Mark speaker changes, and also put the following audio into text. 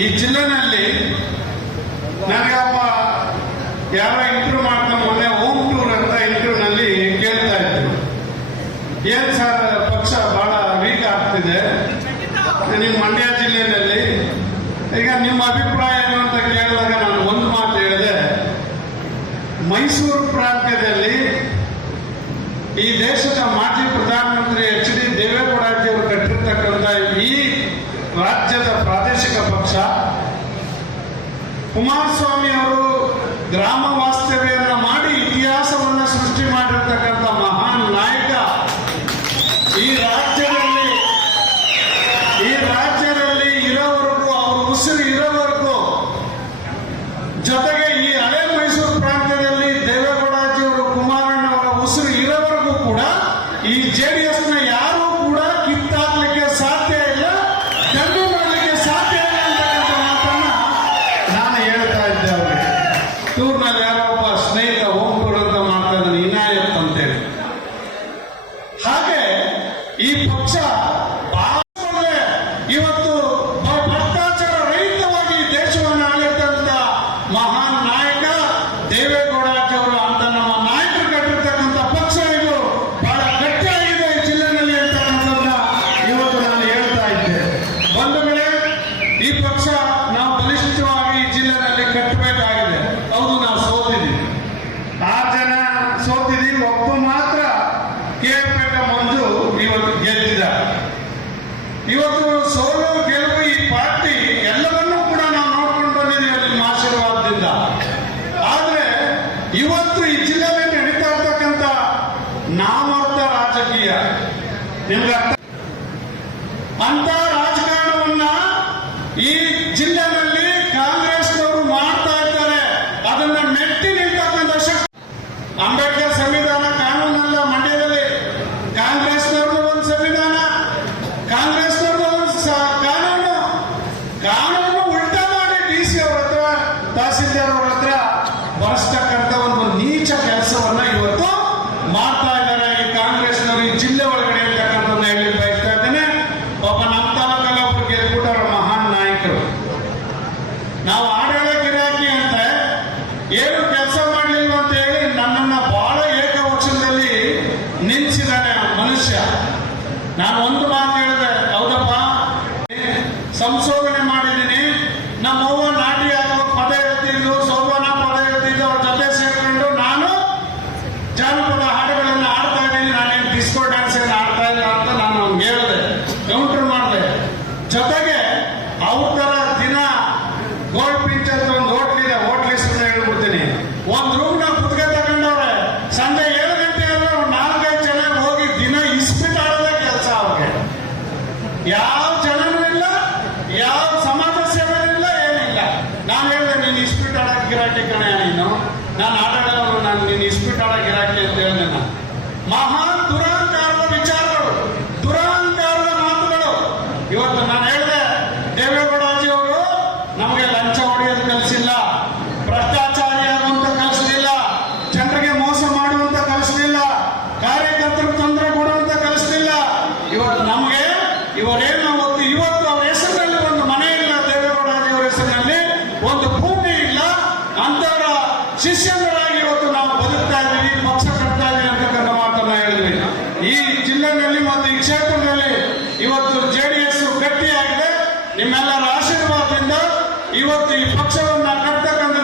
Speaker 1: ಈ ಜಿಲ್ಲೆನಲ್ಲಿ ನನಗಪ್ಪ ಒಬ್ಬ ಯಾರೋ ಇಂಟರ್ವ್ಯೂ ಮಾಡ್ಕೊಂಡು ಮೊನ್ನೆ ಹೋಮ್ ಟೂರ್ ಅಂತ ಇಂಟರ್ವ್ಯೂ ನಲ್ಲಿ ಕೇಳ್ತಾ ಇದ್ರು. ಏನ್ ಸರ್, ಪಕ್ಷ ಬಹಳ ವೀಕ್ ಆಗ್ತಿದೆ. ನಿಮ್ಮ ಮಂಡ್ಯ ಜಿಲ್ಲೆಯಲ್ಲಿ. ಈಗ ನಿಮ್ಮ ಅಭಿಪ್ರಾಯ ಏನು ಅಂತ ಕೇಳಿದಾಗ ನಾನು ಒಂದು ಮಾತು ಹೇಳಿದೆ ಮೈಸೂರು ಪ್ರಾಂತ್ಯದಲ್ಲಿ ಈ ದೇಶದ ಮಾಜಿ ಪ್ರಧಾನಮಂತ್ರಿ ಎಚ್ ಡಿ ದೇವೇಗೌಡಜಿಯವರು ಕಟ್ಟಿರ್ತಕ್ಕಂಥ ಈ ರಾಜ್ಯದ ಪ್ರಾದೇಶಿಕ ಪಕ್ಷ ಕುಮಾರಸ್ವಾಮಿ ಅವರು ಗ್ರಾಮ ಮಾಡಿ ಇತಿಹಾಸವನ್ನ ಸೃಷ್ಟಿ ಮಾಡಿರ್ತಕ್ಕಂಥ ಮಹಾನ್ ನಾಯಕ ಈ ರಾಜ್ಯದಲ್ಲಿ ಈ ರಾಜ್ಯದಲ್ಲಿ ಇರೋವರೆಗೂ, ಅವ್ರ ಉಸಿರು ಇರೋವರೆಗೂ, ಜೊತೆಗೆ ಈ ಹಳೆ ಮೈಸೂರು ಪ್ರಾಂತ್ಯದಲ್ಲಿ ದೇವೇಗೌಡಜಿಯವರು ಕುಮಾರಣ್ಣವರ ಉಸಿರು ಇರೋವರೆಗೂ ಕೂಡ ಈ ಜೆಡಿಎಸ್ನ ಯಾರೂ ಹಾಗೆ ಈ ಪಕ್ಷ ಇವತ್ತು ಭ್ರಷ್ಟಾಚಾರ ರಹಿತವಾಗಿ ದೇಶವನ್ನು ಆಳಿದಂತ ಮಹಾನ್ ನಾಯಕ ದೇವೇಗೌಡಜಿಯವರು ಅಂತ ನಮ್ಮ ನಾಯಕರು ಕಟ್ಟಿರ್ತಕ್ಕಂಥ ಪಕ್ಷ ಇದು. ಬಹಳ ಗಟ್ಟಿಯಾಗಿದೆ ಈ ಜಿಲ್ಲೆನಲ್ಲಿ ಅಂತಕ್ಕಂಥದ್ದನ್ನ ಇವತ್ತು ನಾನು ಹೇಳ್ತಾ ಇದ್ದೆ. ಒಂದು ಈ ಪಕ್ಷ ನಾವು ಬಲಿಷ್ಠವಾಗಿ ಈ ಜಿಲ್ಲೆನಲ್ಲಿ ಕಟ್ಟಬೇಕಾಗಿದೆ. ಹೌದು, ನಾವು ಸೋತಿದ್ದೀವಿ. ಆ ಸೋತಿದ್ದೀವಿ ಒಬ್ಬ ಮಾತ್ರ ಕೇರ್ಪೇಟ ಮಂಜು ಇವತ್ತು ಗೆದ್ದಿದ್ದಾರೆ ಇವತ್ತು ಸೋಲು, ಗೆಲುವು ಈ ಪಾರ್ಟಿ ಎಲ್ಲವನ್ನೂ ಕೂಡ ನಾವು ನೋಡ್ಕೊಂಡು ಬಂದಿದ್ದೀವಿ ನಿಮ್ಮ ಆಶೀರ್ವಾದದಿಂದ. ಆದ್ರೆ ಇವತ್ತು ಈ ಜಿಲ್ಲೆಯಲ್ಲಿ ನಡೀತಾ ಇರ್ತಕ್ಕಂಥ ನಾಮರ್ಥ ರಾಜಕೀಯ, ನಿಮ್ಗೆ ಅರ್ಥ? ಅಂತ ರಾಜಕಾರಣವನ್ನ ಈ ಜಿಲ್ಲೆನಲ್ಲಿ ಕಾಂಗ್ರೆಸ್ನವರು ಮಾಡ್ತಾ ಇದ್ದಾರೆ. ಅದನ್ನ ಮೆಟ್ಟಿ ನಿಲ್ತಕ್ಕಂಥ ಶಕ್ತಿ ಅಂಬೇಡ್ಕರ್ ಬರೆಸ್ತಕ್ಕಂಥ ಒಂದು ನೀಚ ಕೆಲಸವನ್ನ ಇವತ್ತು ಮಾಡ್ತಾ ಇದ್ದಾರೆ. ಈ ಕಾಂಗ್ರೆಸ್ನವರು ಈ ಜಿಲ್ಲೆ ಒಳಗಡೆ ಇರ್ತಕ್ಕಂಥದ್ದನ್ನ ಹೇಳಿ ಬಯಸ್ತಾ ಇದ್ದೇನೆ. ಒಬ್ಬ ನಮ್ಮ ತಾಲೂಕಲ್ಲಿ ಒಬ್ರು ಗೆದ್ಬಿಟ್ಟವ್ರ ಮಹಾನ್ ನಾಯಕರು. ನಾವು ಆಡಳಿತ ಗಿರಾಕಿ ಅಂತ ಏನು ಕೆಲಸ ಮಾಡಲಿಲ್ಲ ಅಂತ ಹೇಳಿ ನನ್ನನ್ನ ಬಹಳ ಏಕವಚನದಲ್ಲಿ ನಿಲ್ಲಿಸಿದ್ದಾನೆ ಮನುಷ್ಯ. ನಾನು ಒಂದು ಮಾತು ಹೇಳಿದೆ, ಹೌದಪ್ಪ, ಸಂಶೋಧನೆ ಮಾಡಿದ್ದೀನಿ. ನಮ್ಮ ಯಾವ ಜನನೂ ಇಲ್ಲ ಯಾವ ಸಮಾಜ ಸೇವೆ ಇಲ್ಲ ಏನಿಲ್ಲ. ನಾನು ಹೇಳಿದೆ ನೀನು ಇಸ್ಪೀಟ್ ಆಡೋಕೆ ಗಿರಾಕಿ ಕಣೆ ನೀನು. ನಾನು ಆಡೋದವರು ನಾನು ನೀನು ಇಸ್ಪಿಟ್ ಆಡೋ ಗಿರಾಕಿ ಅಂತ ಹೇಳಿದೆ ನಾನು. ಮಹಾನ್ ಶಿಷ್ಯಂದರಾಗಿ ಇವತ್ತು ನಾವು ಬದುಕ್ತಾ ಇದ್ದೀವಿ, ಪಕ್ಷ ಕಟ್ತಾ ಇದ್ದೀವಿ ಅಂತಕ್ಕಂಥ ಮಾತನ್ನ ಹೇಳಿದ್ವಿ. ಈ ಜಿಲ್ಲೆನಲ್ಲಿ ಮತ್ತು ಈ ಕ್ಷೇತ್ರದಲ್ಲಿ ಇವತ್ತು ಜೆಡಿಎಸ್ ಗಟ್ಟಿಯಾಗಿದೆ. ನಿಮ್ಮೆಲ್ಲರ ಆಶೀರ್ವಾದದಿಂದ ಇವತ್ತು ಈ ಪಕ್ಷವನ್ನ ಕಟ್ಟತಕ್ಕಂಥ